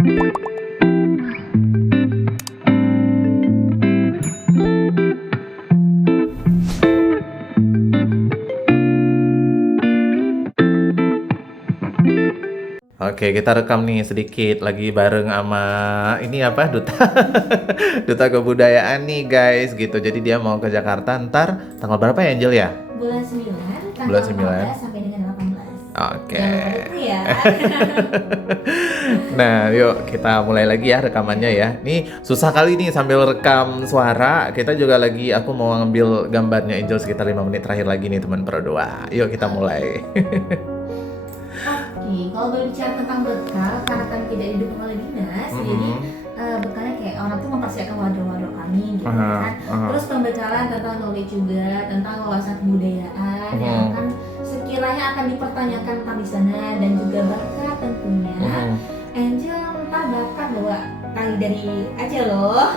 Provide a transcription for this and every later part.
Oke, kita rekam nih sedikit lagi bareng sama ini apa duta duta kebudayaan nih guys gitu. Jadi dia mau ke Jakarta ntar tanggal berapa ya Angel ya? Bulan 9, Bulan tanggal 9. 14 sampai dengan 18. Oke. Jangan lupa itu ya. Nah, yuk kita mulai lagi ya rekamannya ya. Nih susah kali nih sambil rekam suara. Kita juga lagi aku mau ngambil gambarnya Angel sekitar 5 menit terakhir lagi nih teman Pro 2. Yuk kita mulai. Oke, kalau berbicara tentang bekal, karena kami tidak didukung oleh dinas, jadi bekalnya kayak orang tuh mempersiapkan wardrobe kami gitu kan. Terus pembekalan tentang knowledge juga, tentang wawasan kebudayaan yang akan sekiranya akan dipertanyakan tentang di sana, dan juga bakat tentunya. Angel ntar bakat bawa tali dari Aceh loh.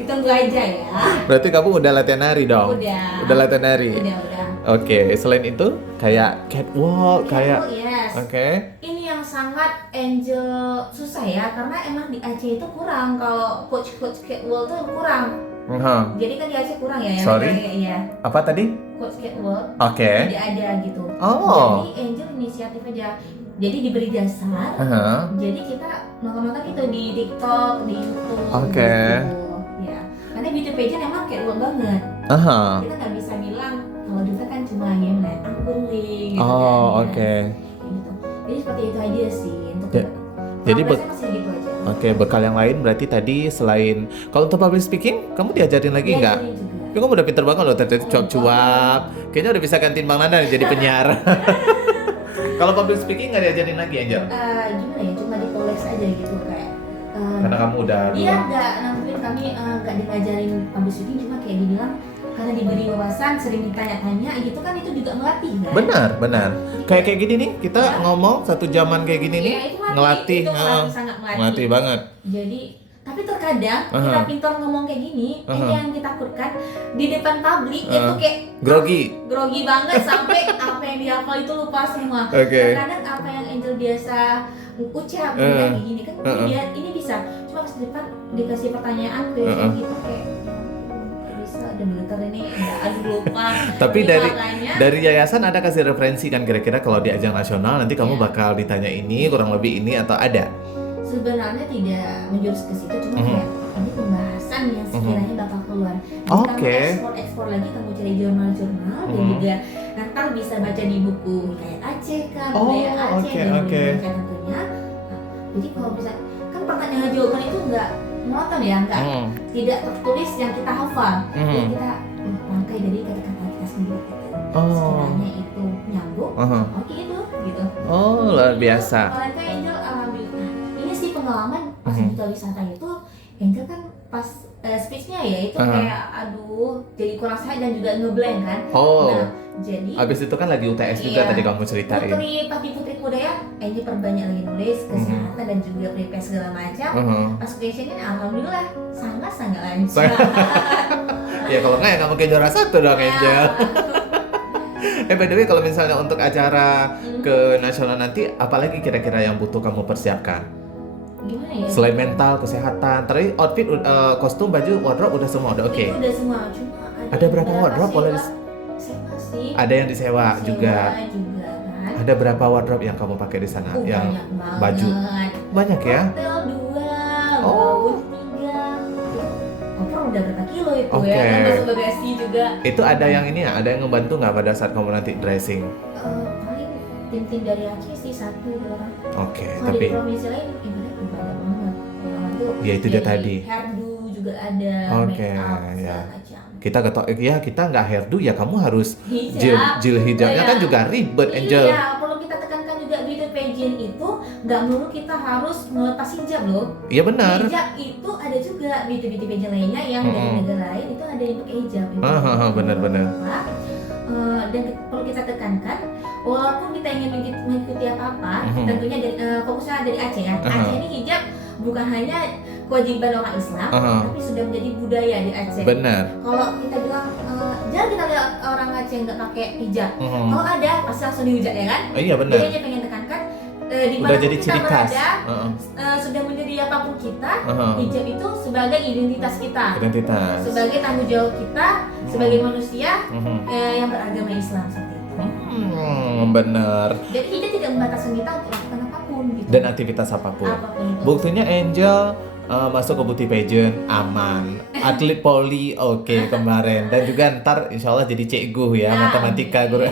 Ditunggu aja ya. Berarti kamu udah latihan nari dong? Udah latihan nari? Udah. Oke, selain itu kayak catwalk, kayak Yes. Oke. Ini yang sangat Angel susah ya, karena emang di Aceh itu kurang, kalau coach catwalk tuh kurang. Jadi kan di Aceh kurang ya. Sorry? Ya. Apa tadi? Coach catwalk. Oke. Tidak ada gitu. Oh. Jadi Angel inisiatif aja. Jadi diberi dasar. Jadi kita nonton gitu di TikTok, di YouTube. Oke. Gitu. Ya. Karena beauty pageant emang catwalk banget. Kita nggak bisa bilang kalau kita kan cuma yang naik angkung gitu. Oh, oke. Gitu. Jadi seperti itu aja sih untuk jadi masih gitu aja. Oke, bekal yang lain berarti tadi selain kalau untuk public speaking, kamu diajarin lagi nggak? Tapi kamu udah pinter banget loh, tadi cuap-cuap. Kayaknya udah bisa gantiin Bang Nanda nih jadi penyiar. Kalau public speaking nggak diajarin lagi, Angel? Gimana ya, cuma ditulis aja gitu kayak. Karena kamu udah. Iya, mungkin kami nggak diajarin public speaking, cuma kayak dibilang karena diberi wawasan, sering ditanya-tanya gitu kan, itu juga melatih kan? Benar. Kayak gini nih, kita ngomong satu jaman kayak gini nih, ngelatih, sangat melatih banget. Jadi, tapi terkadang kita pintar ngomong kayak gini, ini yang ditakutkan di depan publik itu kayak grogi banget sampai apa yang dihafal itu lupa semua. Terkadang apa yang Angel biasa ucap kayak gini kan, ini bisa, cuma pas depan dikasih pertanyaan kayak gitu kayak ini lupa. Tapi dari yayasan ada kasih referensi kan kira-kira kalau di ajang nasional nanti kamu bakal ditanya ini kurang lebih ini atau ada? Sebenarnya tidak menjurus ke situ, cuma kayak ini pembahasan yang sekiranya bakal keluar. Oke. Ekspor lagi, kamu cari jurnal-jurnal dan juga nanti bisa baca di buku kayak Aceh kan, budaya Aceh dan Indonesia tentunya. Jadi kalau bisa kan pertanyaan jawaban itu enggak monoton ya, enggak tidak tertulis yang kita hafal. Jadi kita rangkai dari kata-kata kita sendiri. Sekiranya itu nyambung, oke itu gitu. Oh, luar biasa. Kalau kayak Angel alhamdulillah. Ini sih pengalaman pas duta wisata itu, Angel kan pas speech-nya ya itu kayak aduh jadi kurang sehat dan juga ngeblank kan. Nah, jadi abis itu kan lagi UTS juga tadi kamu ceritain. Putri Kebudayaan, Angel perbanyak lagi nulis kesehatan dan juga prepare segala macam. Pas questionnya alhamdulillah sangat lancar. Ya kalau nggak ya nggak mungkin juara 1 dong Angel. By the way kalau misalnya untuk acara ke nasional nanti apalagi kira-kira yang butuh kamu persiapkan? Gimana ya? Selain mental, kesehatan, tadi outfit, kostum, baju, wardrobe udah semua udah oke? Udah semua, cuma ada berapa wardrobe boleh sewa sih. Ada yang disewa juga kan? Ada berapa wardrobe yang kamu pakai di sana? Yang banyak baju? Banyak ya? Hotel 2, gaun 3. Koper udah berapa kilo itu ya? Kan masuk bagasi juga. Itu ada yang ini ya? Ada yang ngebantu nggak pada saat kamu nanti dressing? Paling tim dari Aceh sih 1-2 orang. Tapi di provinsi lain ibaratnya banyak banget. Ya itu dia tadi. Hairdo juga ada. Ya. Kita nggak hairdo ya kamu harus jil hijabnya kan juga ribet Angel. Iya, perlu kita tekankan juga beauty pageant itu nggak melulu kita harus melepas hijab loh. Iya benar. Hijab itu ada juga beauty pageant lainnya yang dari negara lain itu ada yang pakai hijab. Benar. Dan perlu kita tekankan, walaupun kita ingin mengikuti apa-apa, tentunya fokusnya dari Aceh ya. Aceh ini hijab bukan hanya kewajiban orang Islam, tapi sudah menjadi budaya di Aceh. Benar. Kalau kita bilang, jangan kita lihat orang Aceh nggak pakai hijab. Kalau ada, pasti langsung dihujat ya kan? Iya benar. Jadi aja pengen tekankan, di udah mana jadi kita ciri khas. berada, sudah menjadi apapun kita, hijab itu sebagai identitas kita, Identitas. sebagai tanggung jawab kita sebagai manusia yang beragama Islam seperti itu. Bener. Jadi hijab tidak membatasi kita untuk melakukan apapun gitu. Dan aktivitas apapun. Itu. Buktinya Angel masuk ke beauty pageant aman, atlet poli oke kemarin, dan juga ntar insya Allah jadi cikgu ya, matematika guru.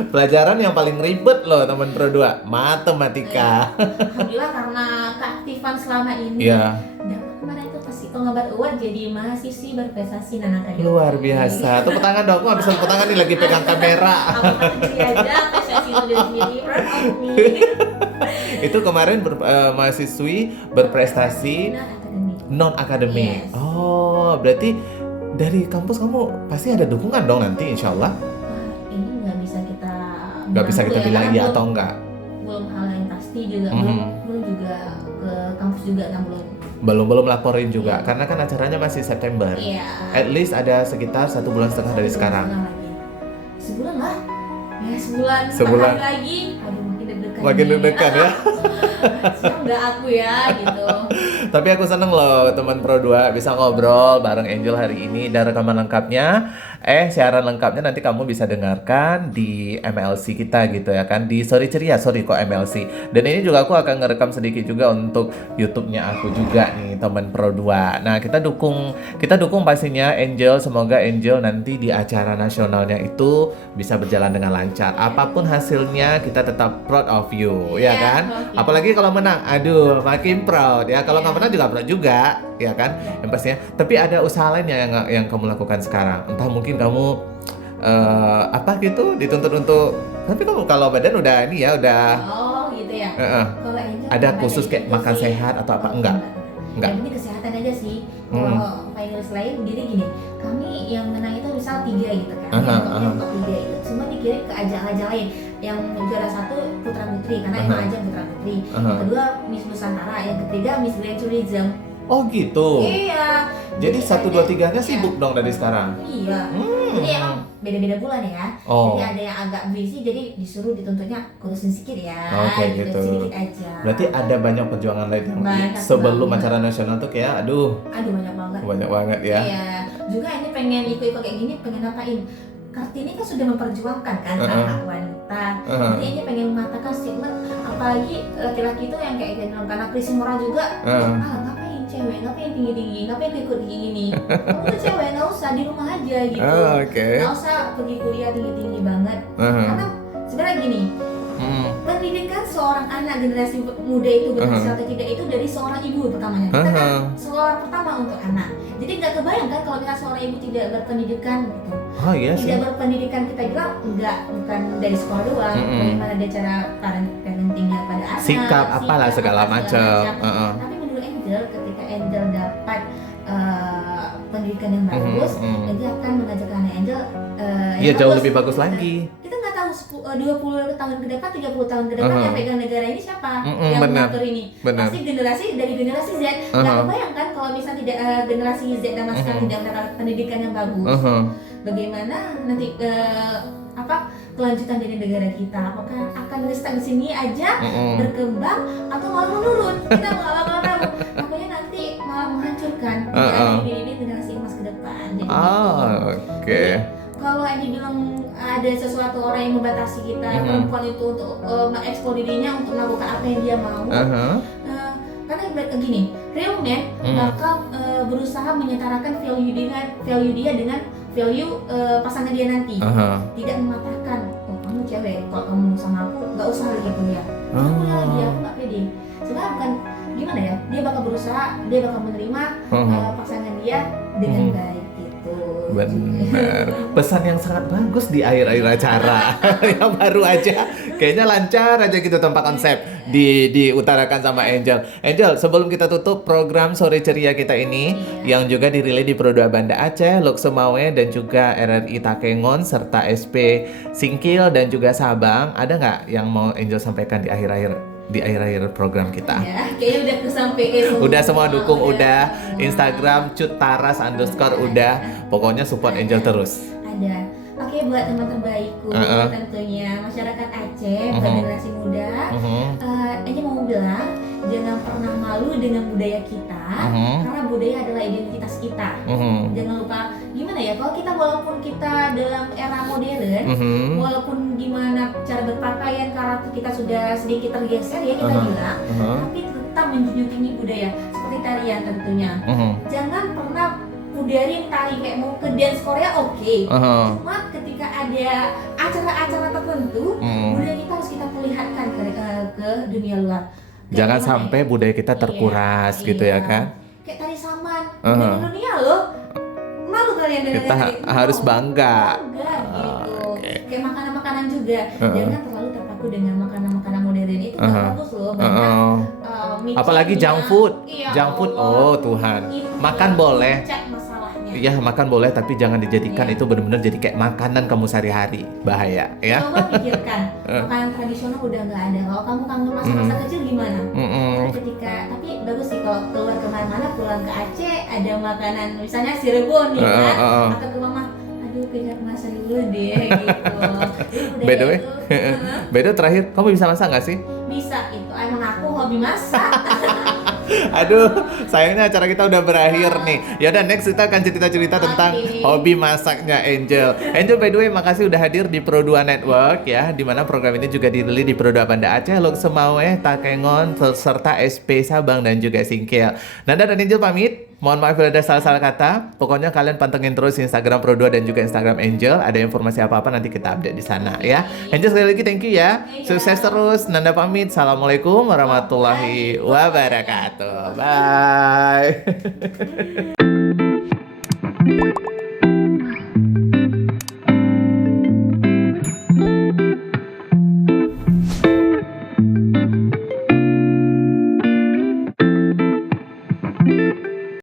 Pelajaran yang paling ribet loh teman Pro 2, matematika. Alhamdulillah karena keaktifan selama ini dapat kemarin itu pasti pengembar award jadi mahasiswi berprestasi dan akademik. Luar biasa. Tepuk tangan dong, aku habis tepuk tangan nih lagi pegang kamera. Aku aja prestasi itu dari sendiri, proud of me. Itu kemarin mahasiswi berprestasi non akademik. Yes. Oh, berarti dari kampus kamu pasti ada dukungan dong nanti insya Allah. Ini Nggak bisa kita bilang iya atau enggak. Belum hal yang pasti juga, belum juga ke kampus juga kan belum laporin juga karena kan acaranya masih September. At least ada sekitar 1,5 bulan dari sekarang. Sebulan lah. Ya sebulan lagi. Aduh makin deg-degan Ya. Siap nggak aku ya gitu. Tapi aku seneng loh teman Pro 2 bisa ngobrol bareng Angel hari ini, dan rekaman lengkapnya siaran lengkapnya nanti kamu bisa dengarkan di MLC kita gitu ya kan, di Sorry MLC. Dan ini juga aku akan ngerekam sedikit juga untuk YouTube-nya aku juga nih teman Pro 2. Nah, kita dukung pastinya Angel, semoga Angel nanti di acara nasionalnya itu bisa berjalan dengan lancar. Apapun hasilnya kita tetap proud of you, ya kan? Apalagi kalau menang, aduh makin proud ya. Kalau nggak menang juga proud juga, ya kan? Yang pastinya. Tapi ada usaha lain yang kamu lakukan sekarang. Entah mungkin kamu dituntut untuk. Tapi kamu kalau badan udah ini ya udah. Oh gitu ya. Kalau Angel ada khusus kayak makan sehat atau apa? Enggak. Yang penting kesehatan aja sih. Kalau finalist lain jadi gini, kami yang menang itu misal 3 gitu kan, yang top 3 itu semua dikirim ke ajang-ajang lain. Yang juara 1 putra putri karena emang ajang putra putri. Yang kedua Miss Nusantara, yang ketiga Miss Grand Tourism. Oh gitu. Iya. Jadi 1, 2, 3-nya sibuk dong dari sekarang. Iya. Jadi emang beda-beda bulan ya. Jadi ada yang agak busy, jadi disuruh dituntutnya kurusin sedikit ya. Gitu. Sedikit aja. Berarti ada banyak perjuangan lain yang sebelum acara nasional tuh kayak aduh banyak banget. Banyak banget ya. Iya. Juga ini pengen ikut-ikut kayak gini, pengen ngapain? Kartini kan sudah memperjuangkan kan hak wanita. Jadi ini pengen mengatakan statement, apalagi laki-laki itu yang kayak karena krisis moral juga. Ngapain cewek, ngapain tinggi-tinggi, ngapain ikut gini. Kamu tuh cewek, nggak usah di rumah aja gitu. Nggak usah pergi kuliah tinggi-tinggi banget. Karena sebenarnya gini, pendidikan seorang anak generasi muda itu berhasil atau tidak itu dari seorang ibu pertamanya. Kita kan seorang pertama untuk anak. Jadi nggak kebayangkan kalau kita seorang ibu tidak berpendidikan gitu. Tidak berpendidikan, kita bilang bukan dari sekolah doang. Bagaimana dia cara parentingnya pada anak, sikap apalah segala macam. Tapi menurut Angel, ketika Angel dapat pendidikan yang bagus, dia akan mengajak anak Angel jauh lebih bagus lagi. Kita nggak tahu 20 tahun ke depan, 30 tahun ke depan yang pegang negara ini siapa yang mengatur ini. Pasti generasi dari generasi Z. Nggak kebayangkan kalau misalnya tidak generasi Z sama sekali tidak mendapat pendidikan yang bagus. Bagaimana nanti kelanjutan dari negara kita? Apakah akan nge-stuck di sini aja berkembang atau malah menurun? Kita nggak tahu. Pokoknya nanti malah menghancurkan ini generasi emas ke depan. Jadi, kalau Edi bilang ada sesuatu orang yang membatasi kita, perempuan itu untuk mengeksplor dirinya untuk melakukan apa yang dia mau. Karena gini, real man bakal berusaha menyetarakan value dia dengan value pasangan dia nanti. Tidak mematahkan, kamu cewek, kalau kamu sama aku nggak usah lagi kuliah. Kamu lagi, aku nggak pede. Sebenarnya bukan gimana ya, dia bakal berusaha, dia bakal menerima pasangan dia dengan baik. Benar. Pesan yang sangat bagus di akhir-akhir acara. Yang baru aja kayaknya lancar aja gitu tanpa konsep diutarakan sama Angel. Angel, sebelum kita tutup program Sore Ceria kita ini yang juga dirilai di Pro 2 Banda Aceh, Lok Sumawe dan juga RRI Takengon serta SP Singkil dan juga Sabang, ada nggak yang mau Angel sampaikan di akhir-akhir program kita? Ya, kayaknya udah kesampaian. Udah semua dukung, udah Instagram @cutaras_ udah. Pokoknya support Angel terus. Ada. Oke, buat teman terbaikku tentunya masyarakat Aceh, buat generasi muda, Angel mau bilang jangan pernah malu dengan budaya kita, karena budaya adalah identitas kita. Jangan lupa gimana ya, kalau kita walaupun kita dalam era modern, walaupun gimana cara berpakaian karakter kita sudah sedikit tergeser ya kita bilang, tapi tetap menjunjung tinggi budaya seperti tarian tentunya. Jangan pernah pudarin tari kayak mau ke dance Korea cuma ketika ada acara-acara tertentu budaya kita harus kita perlihatkan ke dunia luar. Jangan sampai budaya kita terkuras gitu ya kan. Kayak tari saman di dunia loh, malu kalian dengan kita harus bangga gitu. Kayak makanan-makanan juga jangan terlalu terpaku dengan makanan-makanan modern, itu nggak bagus loh. Apalagi junk food. Oh Tuhan, makan boleh. Iya makan boleh, tapi jangan dijadikan itu benar-benar jadi kayak makanan kamu sehari-hari, bahaya ya. Coba pikirkan, makanan tradisional udah nggak ada. Kalau kamu kangen masa-masa kecil gimana? Tapi bagus sih kalau keluar kemana-mana, pulang ke Aceh ada makanan misalnya Cirebon ya kan, atau ke mama, aduh pengen masak dulu deh gitu. By the way, terakhir kamu bisa masak nggak sih? Bisa, itu emang aku hobi masak. Aduh, sayangnya acara kita udah berakhir nih. Yaudah, next kita akan cerita-cerita tentang hobi masaknya Angel. Angel, by the way, makasih udah hadir di Pro2 Network ya, dimana program ini juga dirilis di Pro2 Banda Aceh, Lok Semawe, Takengon, serta SP Sabang dan juga Singkil. Nanda dan Angel pamit. Mohon maaf kalau ada salah-salah kata. Pokoknya kalian pantengin terus Instagram Pro2 dan juga Instagram Angel. Ada informasi apa-apa nanti kita update di sana ya. Angel, sekali lagi thank you ya. Sukses terus. Nanda pamit. Assalamualaikum warahmatullahi wabarakatuh. Bye.